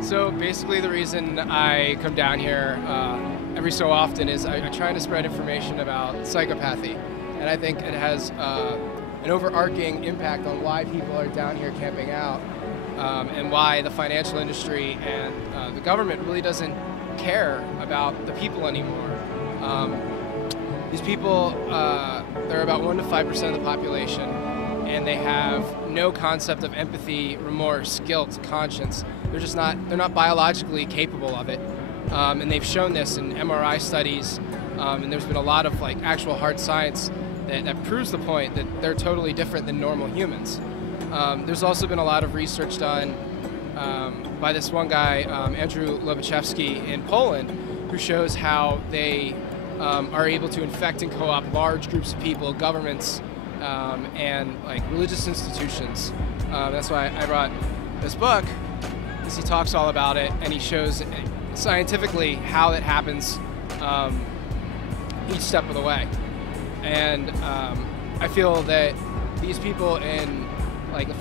So basically the reason I come down here every so often is I try to spread information about psychopathy. And I think it has an overarching impact on why people are down here camping out and why the financial industry and the government really doesn't care about the people anymore. These people, they're about 1 to 5% of the population, and they have no concept of empathy, remorse, guilt, conscience. They're not biologically capable of it. And they've shown this in MRI studies, and there's been a lot of actual hard science that proves the point that they're totally different than normal humans. There's also been a lot of research done by this one guy, Andrew Lobachevsky in Poland, who shows how they are able to infect and co-opt large groups of people, governments, and religious institutions. That's why I brought this book, because he talks all about it, and he shows scientifically how it happens each step of the way. And I feel that these people in the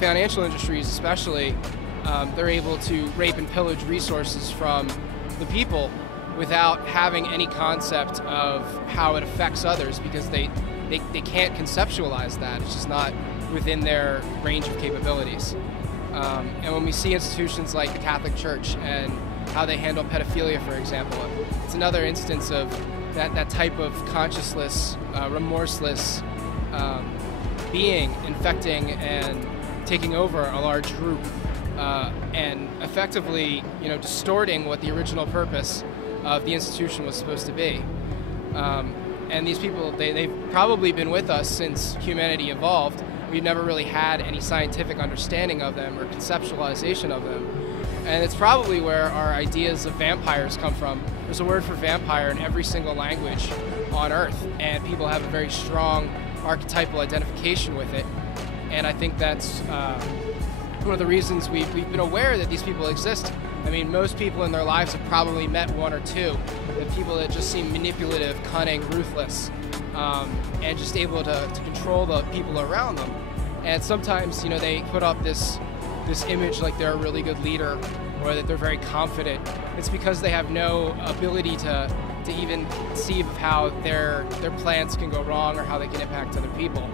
financial industries especially, they're able to rape and pillage resources from the people without having any concept of how it affects others, because they can't conceptualize that. It's just not within their range of capabilities. And when we see institutions like the Catholic Church and how they handle pedophilia, for example, it's another instance of that type of conscienceless, remorseless being infecting and taking over a large group and effectively, distorting what the original purpose of the institution was supposed to be. And these people, they've probably been with us since humanity evolved. We've never really had any scientific understanding of them or conceptualization of them. And it's probably where our ideas of vampires come from. There's a word for vampire in every single language on Earth, and people have a very strong archetypal identification with it. And I think that's one of the reasons we've been aware that these people exist. I mean, most people in their lives have probably met one or two, the people that just seem manipulative, cunning, ruthless, and just able to control the people around them. And sometimes, they put up this image like they're a really good leader or that they're very confident. It's because they have no ability to even conceive of how their plans can go wrong or how they can impact other people.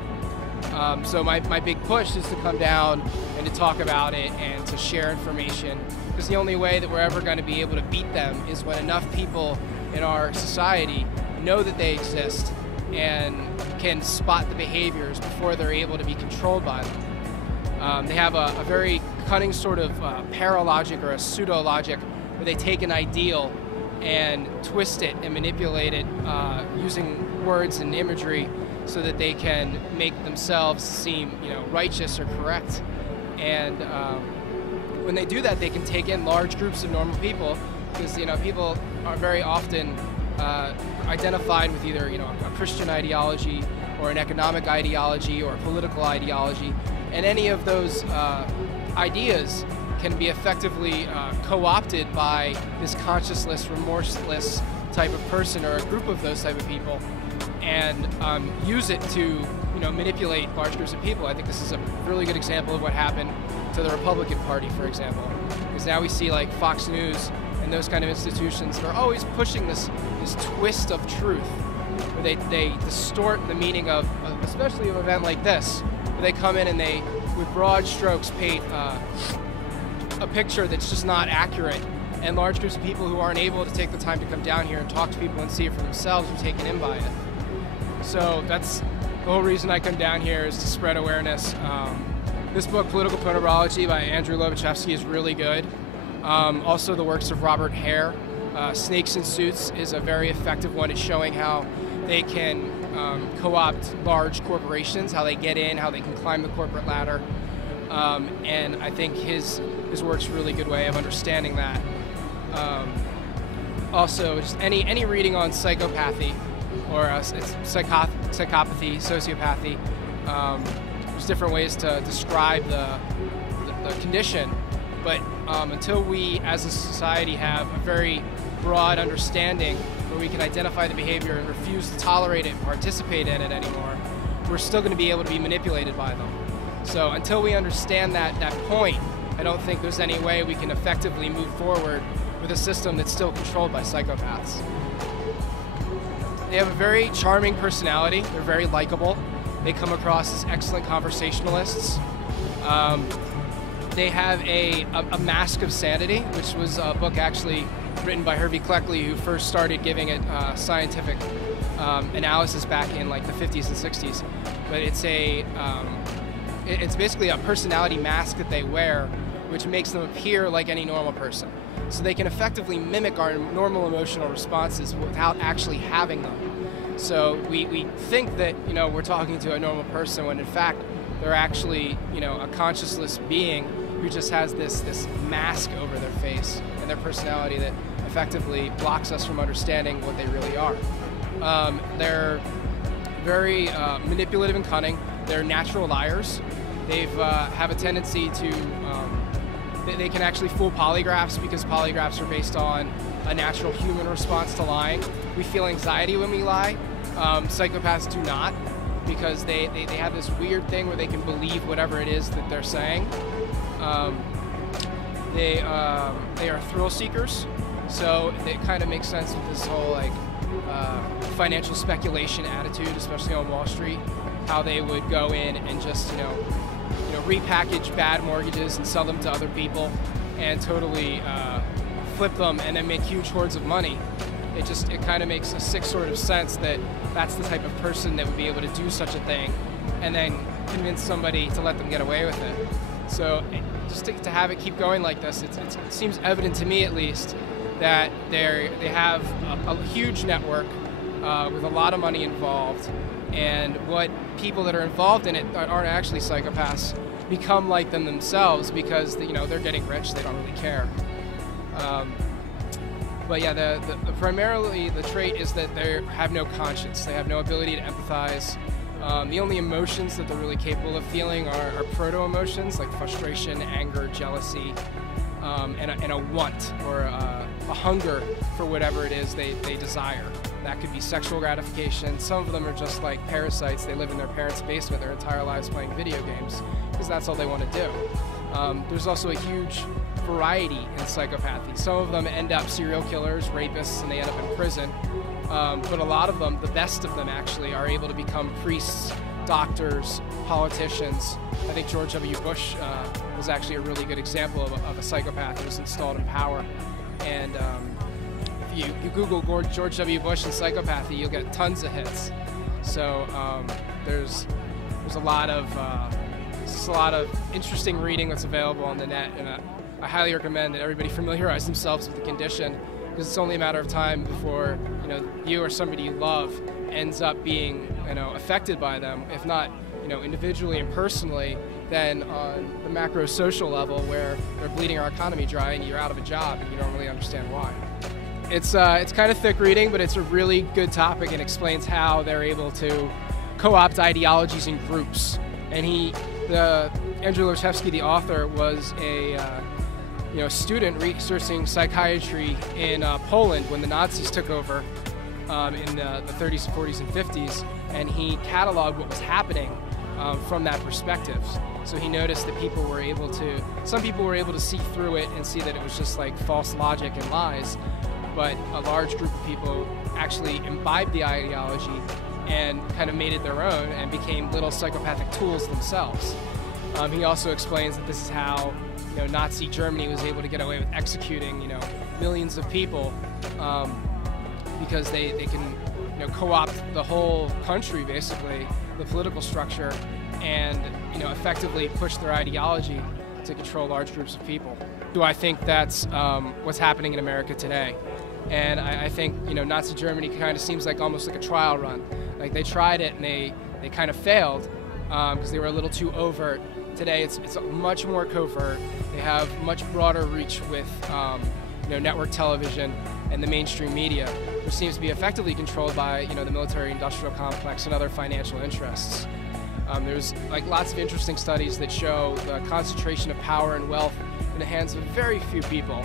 So my big push is to come down and to talk about it and to share information, because the only way that we're ever going to be able to beat them is when enough people in our society know that they exist and can spot the behaviors before they're able to be controlled by them. They have a very cunning sort of paralogic or a pseudo-logic where they take an ideal and twist it and manipulate it using words and imagery so that they can make themselves seem, righteous or correct. And when they do that, they can take in large groups of normal people, because people are very often identified with either a Christian ideology or an economic ideology or a political ideology, and any of those ideas can be effectively co-opted by this conscienceless, remorseless type of person or a group of those type of people, and use it to manipulate large groups of people. I think this is a really good example of what happened to the Republican Party, for example, because now we see Fox News and those kind of institutions that are always pushing this twist of truth, where they distort the meaning of, especially an event like this, where they come in and they, with broad strokes, paint a picture that's just not accurate, and large groups of people who aren't able to take the time to come down here and talk to people and see it for themselves are taken in by it. So that's the whole reason I come down here, is to spread awareness. This book, Political Pathology by Andrew Lobachevsky, is really good. Also the works of Robert Hare, Snakes in Suits, is a very effective one at showing how they can co-opt large corporations, how they get in, how they can climb the corporate ladder. And I think his work's a really good way of understanding that. Also, just any reading on psychopathy or psychopathy, sociopathy. There's different ways to describe the condition, but until we as a society have a very broad understanding where we can identify the behavior and refuse to tolerate it and participate in it anymore, we're still going to be able to be manipulated by them. So until we understand that point, I don't think there's any way we can effectively move forward with a system that's still controlled by psychopaths. They have a very charming personality. They're very likable. They come across as excellent conversationalists. They have a mask of sanity, which was a book actually written by Hervey Cleckley, who first started giving it scientific analysis back in like the 50s and 60s. But it's basically a personality mask that they wear, which makes them appear like any normal person. So they can effectively mimic our normal emotional responses without actually having them. So we think that, you know, we're talking to a normal person when in fact they're actually, you know, a consciousless being who just has this mask over their face and their personality that effectively blocks us from understanding what they really are. They're very manipulative and cunning. They're natural liars. They have a tendency to, they can actually fool polygraphs because polygraphs are based on a natural human response to lying. We feel anxiety when we lie. Psychopaths do not, because they have this weird thing where they can believe whatever it is that they're saying. They are thrill seekers, so it kind of makes sense with this whole like financial speculation attitude, especially on Wall Street, how they would go in and just you know repackage bad mortgages and sell them to other people and totally flip them and then make huge hordes of money. It kind of makes a sick sort of sense that that's the type of person that would be able to do such a thing and then convince somebody to let them get away with it. So just to have it keep going like this, it seems evident to me at least that they have a huge network with a lot of money involved, and what people that are involved in it that aren't actually psychopaths become like them themselves because they're getting rich, they don't really care. But yeah, primarily the trait is that they have no conscience. They have no ability to empathize. The only emotions that they're really capable of feeling are proto-emotions like frustration, anger, jealousy, and a want or a hunger for whatever it is they desire. That could be sexual gratification. Some of them are just like parasites. They live in their parents' basement their entire lives playing video games because that's all they want to do. There's also a huge variety in psychopathy. Some of them end up serial killers, rapists, and they end up in prison. But a lot of them, the best of them actually, are able to become priests, doctors, politicians. I think George W. Bush was actually a really good example of a psychopath who was installed in power. And if you Google George W. Bush and psychopathy, you'll get tons of hits. So there's a lot of interesting reading that's available on the net, and I highly recommend that everybody familiarize themselves with the condition, because it's only a matter of time before you or somebody you love ends up being affected by them, if not individually and personally, then on the macro social level where they're bleeding our economy dry and you're out of a job and you don't really understand why. It's kind of thick reading, but it's a really good topic and explains how they're able to co-opt ideologies in groups. And Andrew Lorczewski, the author, was a student researching psychiatry in Poland when the Nazis took over in the 30s, 40s, and 50s, and he cataloged what was happening from that perspective. So he noticed that some people were able to see through it and see that it was just like false logic and lies, but a large group of people actually imbibed the ideology and kind of made it their own and became little psychopathic tools themselves. He also explains that this is how Nazi Germany was able to get away with executing millions of people because they can co-opt the whole country, basically, the political structure, and effectively push their ideology to control large groups of people. Do I think that's what's happening in America today? And I think Nazi Germany kind of seems like almost like a trial run. Like they tried it and they kind of failed because they were a little too overt. Today it's much more covert. They have much broader reach with network television and the mainstream media, which seems to be effectively controlled by the military-industrial complex and other financial interests. There's lots of interesting studies that show the concentration of power and wealth in the hands of very few people,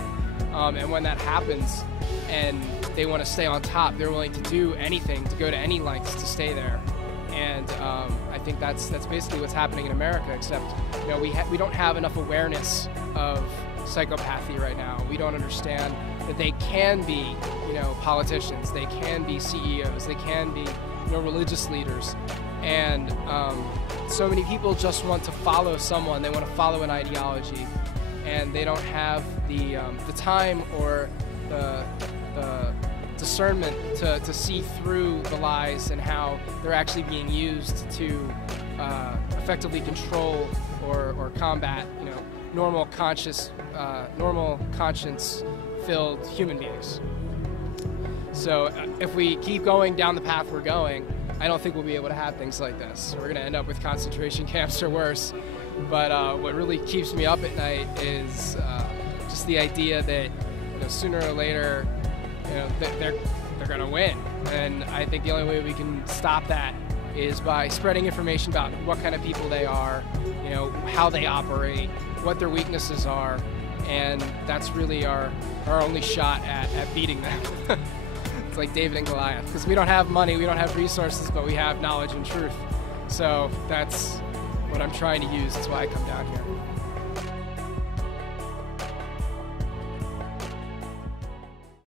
and when that happens and they want to stay on top, they're willing to do anything, to go to any lengths to stay there. And I think that's basically what's happening in America, except, you know, we don't have enough awareness of psychopathy right now. We don't understand that they can be, you know, politicians, they can be CEOs, they can be, you know, religious leaders. And so many people just want to follow someone, they want to follow an ideology, and they don't have the time or the discernment to see through the lies and how they're actually being used to effectively control or combat, you know, normal conscience-filled human beings. So if we keep going down the path we're going, I don't think we'll be able to have things like this. We're going to end up with concentration camps or worse. But what really keeps me up at night is just the idea that, you know, sooner or later, you know, they're going to win. And I think the only way we can stop that is by spreading information about what kind of people they are, you know, how they operate, what their weaknesses are, and that's really our only shot at beating them. It's like David and Goliath, because we don't have money, we don't have resources, but we have knowledge and truth. So that's what I'm trying to use. That's why I come down here.